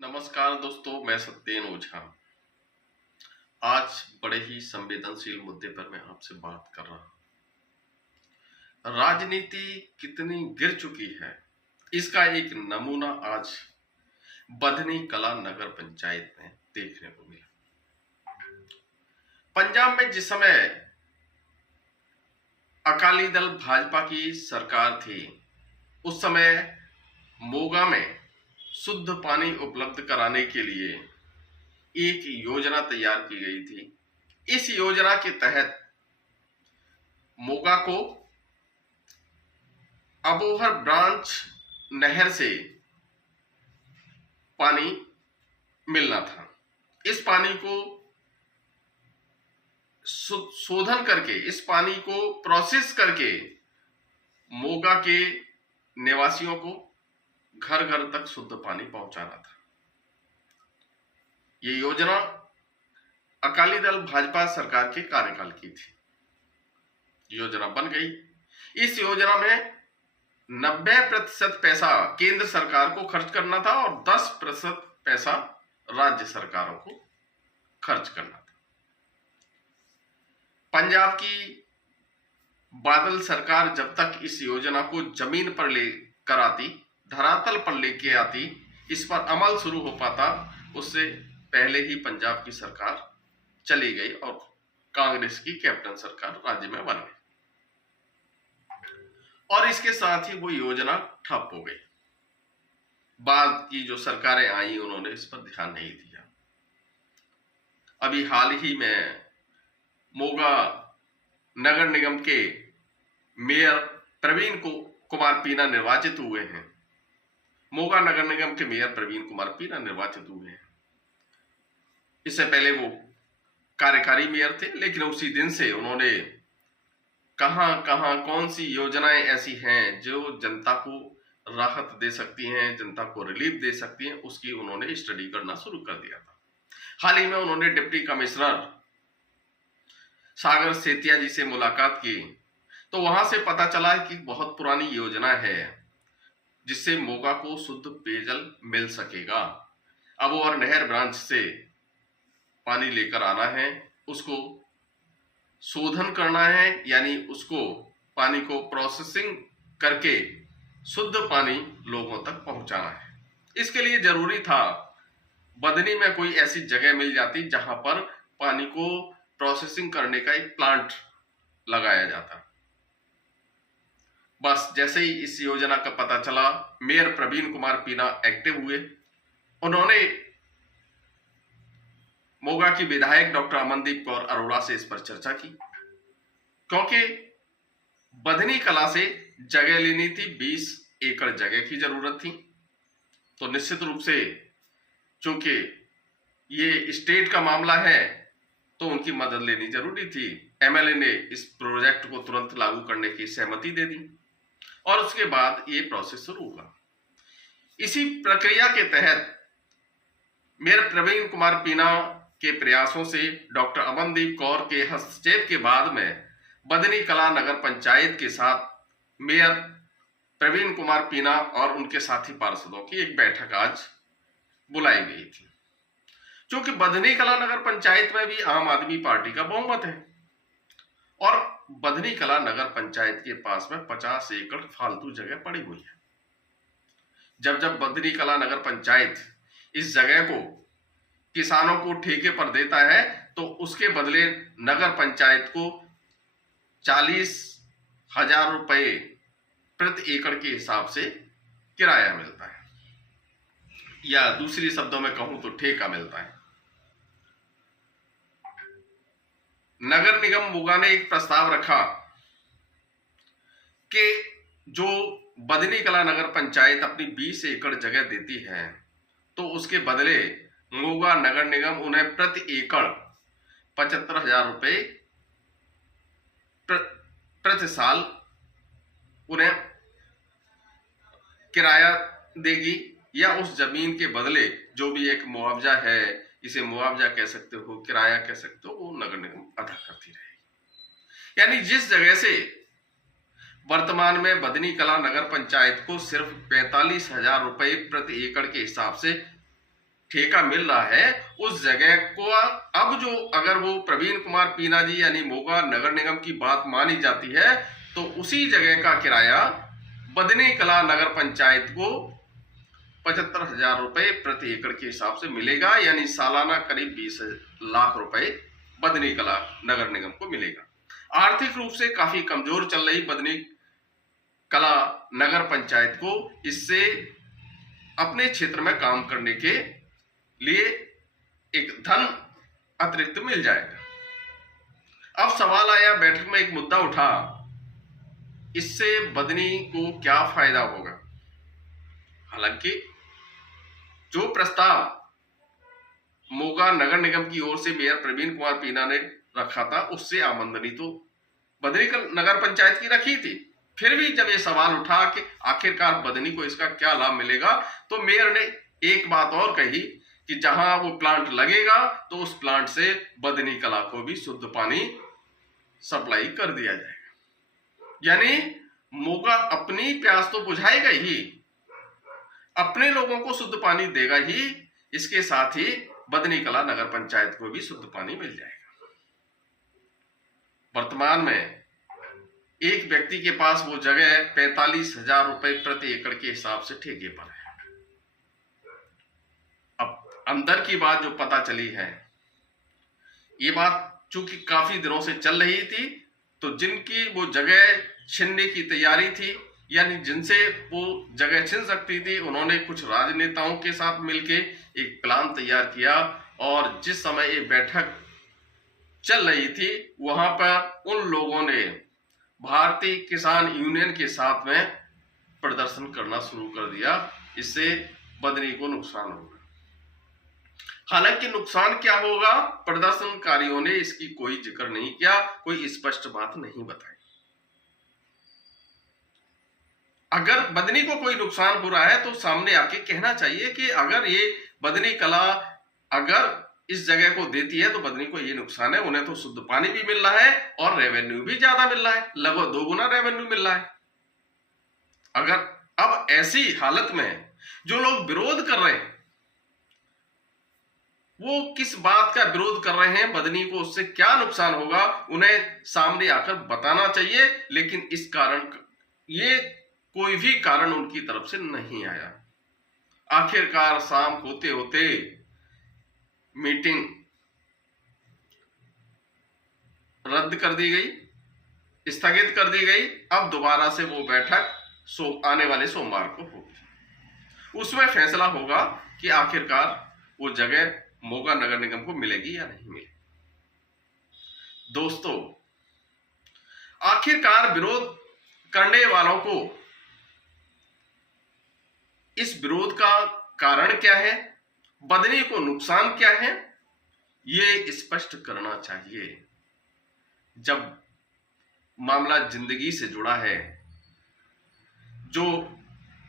नमस्कार दोस्तों, मैं सत्येन ओझा। आज बड़े ही संवेदनशील मुद्दे पर मैं आपसे बात कर रहा हूं। राजनीति कितनी गिर चुकी है, इसका एक नमूना आज बधनी कला नगर पंचायत में देखने को मिला। पंजाब में जिस समय अकाली दल भाजपा की सरकार थी, उस समय मोगा में शुद्ध पानी उपलब्ध कराने के लिए एक योजना तैयार की गई थी। इस योजना के तहत मोगा को अबोहर ब्रांच नहर से पानी मिलना था। इस पानी को शोधन करके, इस पानी को प्रोसेस करके मोगा के निवासियों को घर घर तक शुद्ध पानी पहुंचाना था। ये योजना अकाली दल भाजपा सरकार के कार्यकाल की थी। योजना बन गई। इस योजना में 90% पैसा केंद्र सरकार को खर्च करना था और 10% पैसा राज्य सरकारों को खर्च करना था। पंजाब की बादल सरकार जब तक इस योजना को जमीन पर लेकर आती, धरातल पर लेके आती, इस पर अमल शुरू हो पाता, उससे पहले ही पंजाब की सरकार चली गई और कांग्रेस की कैप्टन सरकार राज्य में बन गई और इसके साथ ही वो योजना ठप हो गई। बाद की जो सरकारें आई, उन्होंने इस पर ध्यान नहीं दिया। अभी हाल ही में मोगा नगर निगम के मेयर प्रवीण कुमार पीना निर्वाचित हुए हैं। मोगा नगर निगम के मेयर प्रवीण कुमार पीना निर्वाचित हुए हैं। इससे पहले वो कार्यकारी मेयर थे, लेकिन उसी दिन से उन्होंने कहां कौन सी योजनाएं ऐसी हैं जो जनता को राहत दे सकती हैं, जनता को रिलीफ दे सकती हैं, उसकी उन्होंने स्टडी करना शुरू कर दिया था। हाल ही में उन्होंने डिप्टी कमिश्नर सागर सेतिया जी से मुलाकात की, तो वहां से पता चला है कि बहुत पुरानी योजना है जिससे मोगा को शुद्ध पेयजल मिल सकेगा। अब और नहर ब्रांच से पानी लेकर आना है, उसको शोधन करना है, यानी उसको पानी को प्रोसेसिंग करके शुद्ध पानी लोगों तक पहुंचाना है। इसके लिए जरूरी था बधनी में कोई ऐसी जगह मिल जाती जहां पर पानी को प्रोसेसिंग करने का एक प्लांट लगाया जाता। बस जैसे ही इस योजना का पता चला, मेयर प्रवीण कुमार पीना एक्टिव हुए। उन्होंने मोगा की विधायक डॉक्टर अमनदीप कौर अरोड़ा से इस पर चर्चा की, क्योंकि बधनी कला से जगह लेनी थी। 20 एकड़ जगह की जरूरत थी। तो निश्चित रूप से चूंकि ये स्टेट का मामला है, तो उनकी मदद लेनी जरूरी थी। एमएलए ने इस प्रोजेक्ट को तुरंत लागू करने की सहमति दे दी और उसके बाद ये प्रोसेस शुरू हुआ। इसी प्रक्रिया के तहत मेयर प्रवीण कुमार पीना के प्रयासों से, डॉक्टर अमनदीप कौर के हस्तक्षेप के बाद में बधनी कला नगर पंचायत के साथ मेयर प्रवीण कुमार पीना और उनके साथी पार्षदों की एक बैठक आज बुलाई गई थी। क्योंकि बधनी कला नगर पंचायत में भी आम आदमी पार्टी का बहुमत है और बधनी कला नगर पंचायत के पास में 50 एकड़ फालतू जगह पड़ी हुई है। जब बधनी कला नगर पंचायत इस जगह को किसानों को ठेके पर देता है, तो उसके बदले नगर पंचायत को 40,000 रुपए प्रति एकड़ के हिसाब से किराया मिलता है, या दूसरी शब्दों में कहूं तो ठेका मिलता है। नगर निगम मोगा ने एक प्रस्ताव रखा कि जो बधनी कला नगर पंचायत अपनी 20 एकड़ जगह देती है, तो उसके बदले मोगा नगर निगम उन्हें प्रति एकड़ 75,000 रुपए प्रति साल उन्हें किराया देगी, या उस जमीन के बदले जो भी एक मुआवजा है, इसे मुआवजा कह सकते हो, किराया कह सकते हो, वो नगर निगम अदा करती रहेगी। यानी जिस जगह से वर्तमान में बधनी कला नगर पंचायत को सिर्फ 45,000 रुपए प्रति एकड़ के हिसाब से ठेका मिल रहा है उस जगह को अब जो अगर वो प्रवीण कुमार पीना जी यानी मोगा नगर निगम की बात मानी जाती है तो उसी जगह का किराया बदनी कला नगर पंचायत को 75,000 रुपए प्रति एकड़ के हिसाब से मिलेगा, यानी सालाना करीब 20 लाख रुपए बदनी कला नगर निगम को मिलेगा। आर्थिक रूप से काफी कमजोर चल रही बदनी कला नगर पंचायत को इससे अपने क्षेत्र में काम करने के लिए एक धन अतिरिक्त मिल जाएगा। अब सवाल आया, बैठक में एक मुद्दा उठा, इससे बदनी को क्या फायदा होगा। हालांकि जो प्रस्ताव मोगा नगर निगम की ओर से मेयर प्रवीण कुमार पीना ने रखा था उससे आमदनी तो बदनी नगर पंचायत की रखी थी, फिर भी जब ये सवाल उठा कि आखिरकार बदनी को इसका क्या लाभ मिलेगा तो मेयर ने एक बात और कही कि जहां वो प्लांट लगेगा तो उस प्लांट से बदनी कला को भी शुद्ध पानी सप्लाई कर दिया जाएगा। यानी मोगा अपनी प्यास तो बुझाएगा ही, अपने लोगों को शुद्ध पानी देगा ही, इसके साथ ही बदनी कला नगर पंचायत को भी शुद्ध पानी मिल जाएगा। वर्तमान में एक व्यक्ति के पास वो जगह 45,000 रुपए प्रति एकड़ के हिसाब से ठेके पर है। अब अंदर की बात जो पता चली है, ये बात चूंकि काफी दिनों से चल रही थी, तो जिनकी वो जगह छीनने की तैयारी थी यानी जिनसे वो जगह छिन सकती थी, उन्होंने कुछ राजनेताओं के साथ मिलके एक प्लान तैयार किया और जिस समय ये बैठक चल रही थी वहां पर उन लोगों ने भारतीय किसान यूनियन के साथ में प्रदर्शन करना शुरू कर दिया। इससे बदनी को नुकसान होगा। हालांकि नुकसान क्या होगा, प्रदर्शनकारियों ने इसकी कोई जिक्र नहीं किया, कोई स्पष्ट बात नहीं बताई। अगर बदनी को कोई नुकसान हो रहा है तो सामने आके कहना चाहिए कि अगर ये बदनी कला अगर इस जगह को देती है तो बदनी को ये नुकसान है, उन्हें तो शुद्ध पानी भी मिल रहा है और रेवेन्यू भी ज्यादा मिल रहा है, लगभग 2 गुना रेवेन्यू मिल रहा है। अगर अब ऐसी हालत में जो लोग विरोध कर रहे हैं वो किस बात का विरोध कर रहे हैं, बदनी को उससे क्या नुकसान होगा, उन्हें सामने आकर बताना चाहिए। लेकिन इस कारण ये कोई भी कारण उनकी तरफ से नहीं आया। आखिरकार शाम होते होते मीटिंग रद्द कर दी गई, स्थगित कर दी गई। अब दोबारा से वो बैठक आने वाले सोमवार को होगी। उसमें फैसला होगा कि आखिरकार वो जगह मोगा नगर निगम को मिलेगी या नहीं मिलेगी। दोस्तों, आखिरकार विरोध करने वालों को इस विरोध का कारण क्या है, बदनी को नुकसान क्या है, ये स्पष्ट करना चाहिए। जब मामला जिंदगी से जुड़ा है, जो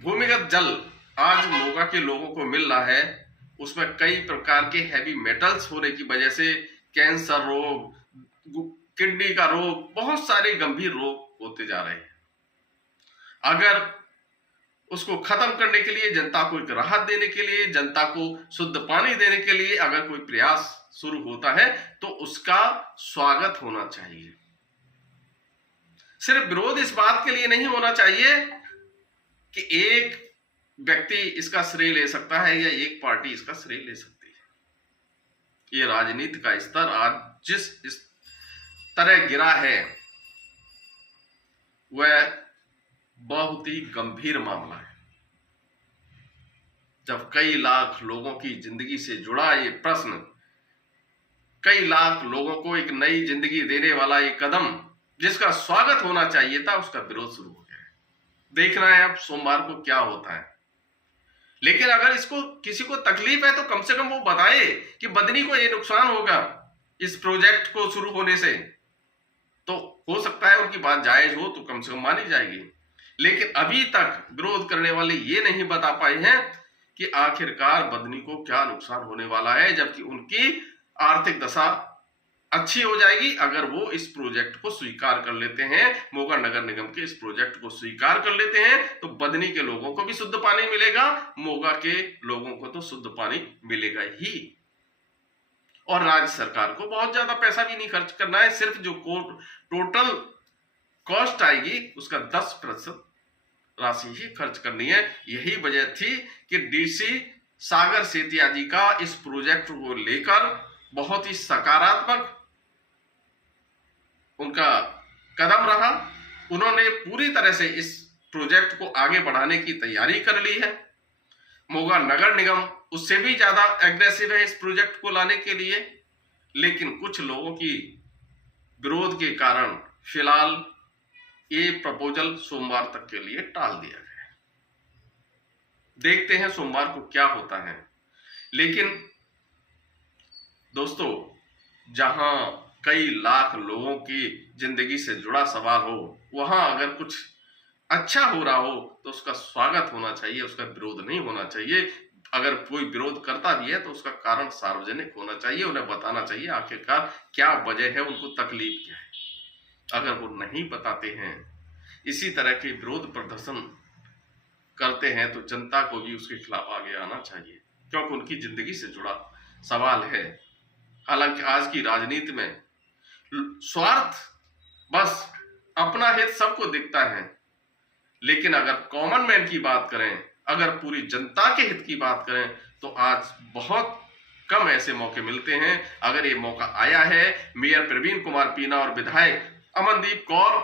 भूमिगत जल आज मोगा के लोगों को मिल रहा है उसमें कई प्रकार के हैवी मेटल्स होने की वजह से कैंसर रोग, किडनी का रोग, बहुत सारे गंभीर रोग होते जा रहे हैं। अगर उसको खत्म करने के लिए, जनता को एक राहत देने के लिए, जनता को शुद्ध पानी देने के लिए अगर कोई प्रयास शुरू होता है तो उसका स्वागत होना चाहिए। सिर्फ विरोध इस बात के लिए नहीं होना चाहिए कि एक व्यक्ति इसका श्रेय ले सकता है या एक पार्टी इसका श्रेय ले सकती है। ये राजनीति का स्तर आज जिस इस तरह गिरा है वह बहुत ही गंभीर मामला है। जब कई लाख लोगों की जिंदगी से जुड़ा ये प्रश्न, कई लाख लोगों को एक नई जिंदगी देने वाला ये कदम जिसका स्वागत होना चाहिए था, उसका विरोध शुरू हो गया है। देखना है अब सोमवार को क्या होता है। लेकिन अगर इसको किसी को तकलीफ है तो कम से कम वो बताए कि बदनी को ये नुकसान होगा इस प्रोजेक्ट को शुरू होने से, तो हो सकता है उनकी बात जायज हो तो कम से कम मानी जाएगी। लेकिन अभी तक विरोध करने वाले ये नहीं बता पाए हैं कि आखिरकार बदनी को क्या नुकसान होने वाला है, जबकि उनकी आर्थिक दशा अच्छी हो जाएगी अगर वो इस प्रोजेक्ट को स्वीकार कर लेते हैं, मोगा नगर निगम के इस प्रोजेक्ट को स्वीकार कर लेते हैं, तो बधनी के लोगों को भी शुद्ध पानी मिलेगा, मोगा के लोगों को तो शुद्ध पानी मिलेगा ही। और राज्य सरकार को बहुत ज्यादा पैसा भी नहीं खर्च करना है, सिर्फ जो टोटल कॉस्ट आएगी उसका 10% राशि ही खर्च करनी है। यही वजह थी कि डीसी सागर सेतिया जी का इस प्रोजेक्ट को लेकर बहुत ही सकारात्मक उनका कदम रहा। उन्होंने पूरी तरह से इस प्रोजेक्ट को आगे बढ़ाने की तैयारी कर ली है। मोगा नगर निगम उससे भी ज्यादा एग्रेसिव है इस प्रोजेक्ट को लाने के लिए, लेकिन कुछ लोगों की विरोध के कारण फिलहाल ये प्रपोजल सोमवार तक के लिए टाल दिया गया। देखते हैं सोमवार को क्या होता है। लेकिन दोस्तों, जहां कई लाख लोगों की जिंदगी से जुड़ा सवाल हो, वहां अगर कुछ अच्छा हो रहा हो तो उसका स्वागत होना चाहिए, उसका विरोध नहीं होना चाहिए। अगर कोई विरोध करता भी है तो उसका कारण सार्वजनिक होना चाहिए, उन्हें बताना चाहिए आखिरकार क्या वजह है, उनको तकलीफ क्या है। अगर वो नहीं बताते हैं, इसी तरह के विरोध प्रदर्शन करते हैं, तो जनता को भी उसके खिलाफ आगे आना चाहिए, क्योंकि उनकी जिंदगी से जुड़ा सवाल है। हालांकि आज की राजनीति में स्वार्थ, बस अपना हित सबको दिखता है, लेकिन अगर कॉमन मैन की बात करें, अगर पूरी जनता के हित की बात करें, तो आज बहुत कम ऐसे मौके मिलते हैं। अगर ये मौका आया है, मेयर प्रवीण कुमार पीना और विधायक अमनदीप कौर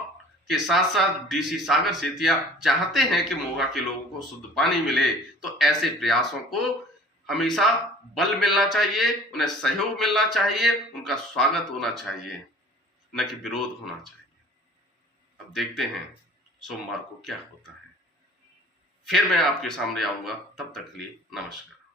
के साथ साथ डीसी सागर सेतिया चाहते हैं कि मोगा के लोगों को शुद्ध पानी मिले, तो ऐसे प्रयासों को हमेशा बल मिलना चाहिए, उन्हें सहयोग मिलना चाहिए, उनका स्वागत होना चाहिए, न कि विरोध होना चाहिए। अब देखते हैं सोमवार को क्या होता है। फिर मैं आपके सामने आऊंगा, तब तक के लिए नमस्कार।